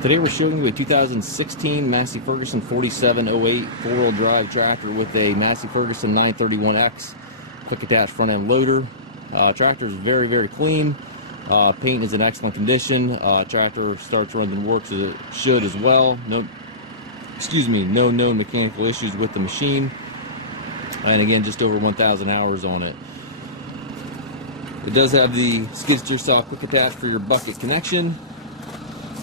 Today we're showing you a 2016 Massey Ferguson 4708 four-wheel drive tractor with a Massey Ferguson 931X quick attach front end loader. Tractor is very, very clean. Paint is in excellent condition. Tractor starts, runs, and works as it should as well. No known mechanical issues with the machine. And again, just over 1,000 hours on it. It does have the skid steer saw quick attach for your bucket connection.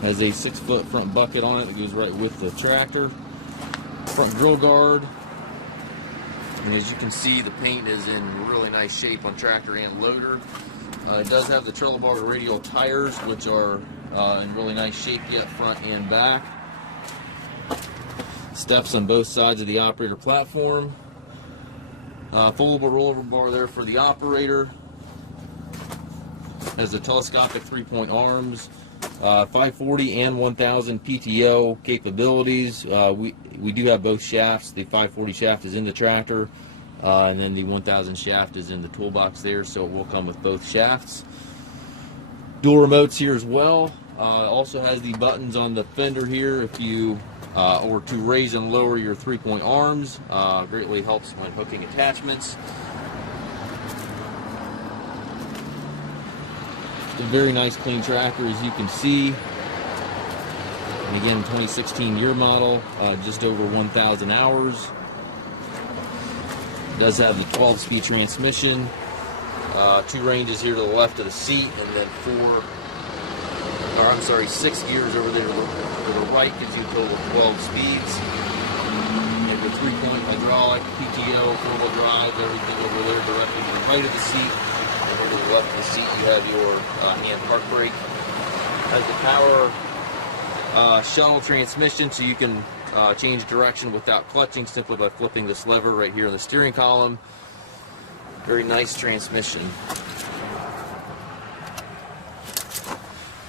Has a 6-foot front bucket on it that goes right with the tractor. Front grill guard. And as you can see, the paint is in really nice shape on tractor and loader. It does have the Trelleborg Radial tires, which are in really nice shape yet, front and back. Steps on both sides of the operator platform. Foldable rollover bar there for the operator. Has the telescopic 3-point arms. 540 and 1000 PTO capabilities. We do have both shafts. The 540 shaft is in the tractor, and then the 1000 shaft is in the toolbox there, so it will come with both shafts. Dual remotes here as well. Also has the buttons on the fender here if you or to raise and lower your 3-point arms. Greatly helps when hooking attachments. It's a very nice clean tractor, as you can see. And again, 2016 year model, just over 1,000 hours. It does have the 12-speed transmission, 2 ranges here to the left of the seat, and then 6 gears over there to the right gives you a total of 12 speeds. You have the 3-point hydraulic, PTO, 4-wheel drive, everything over there directly to the right of the seat. Over to the left of the seat, you have your hand park brake. Has the power shuttle transmission, so you can change direction without clutching simply by flipping this lever right here on the steering column. Very nice transmission.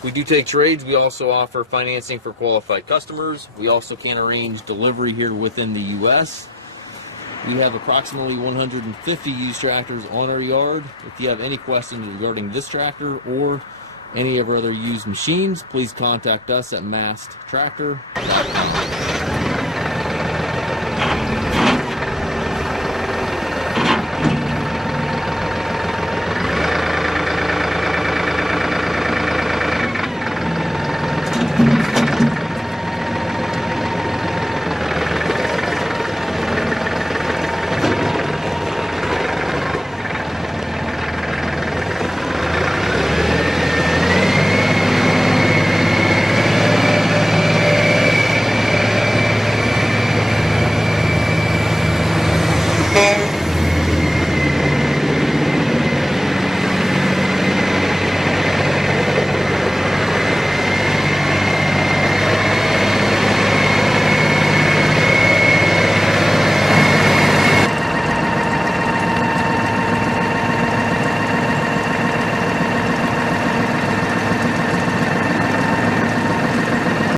We do take trades. We also offer financing for qualified customers. We also can arrange delivery here within the U.S. We have approximately 150 used tractors on our yard. If you have any questions regarding this tractor or any of our other used machines, please contact us at Mast Tractor.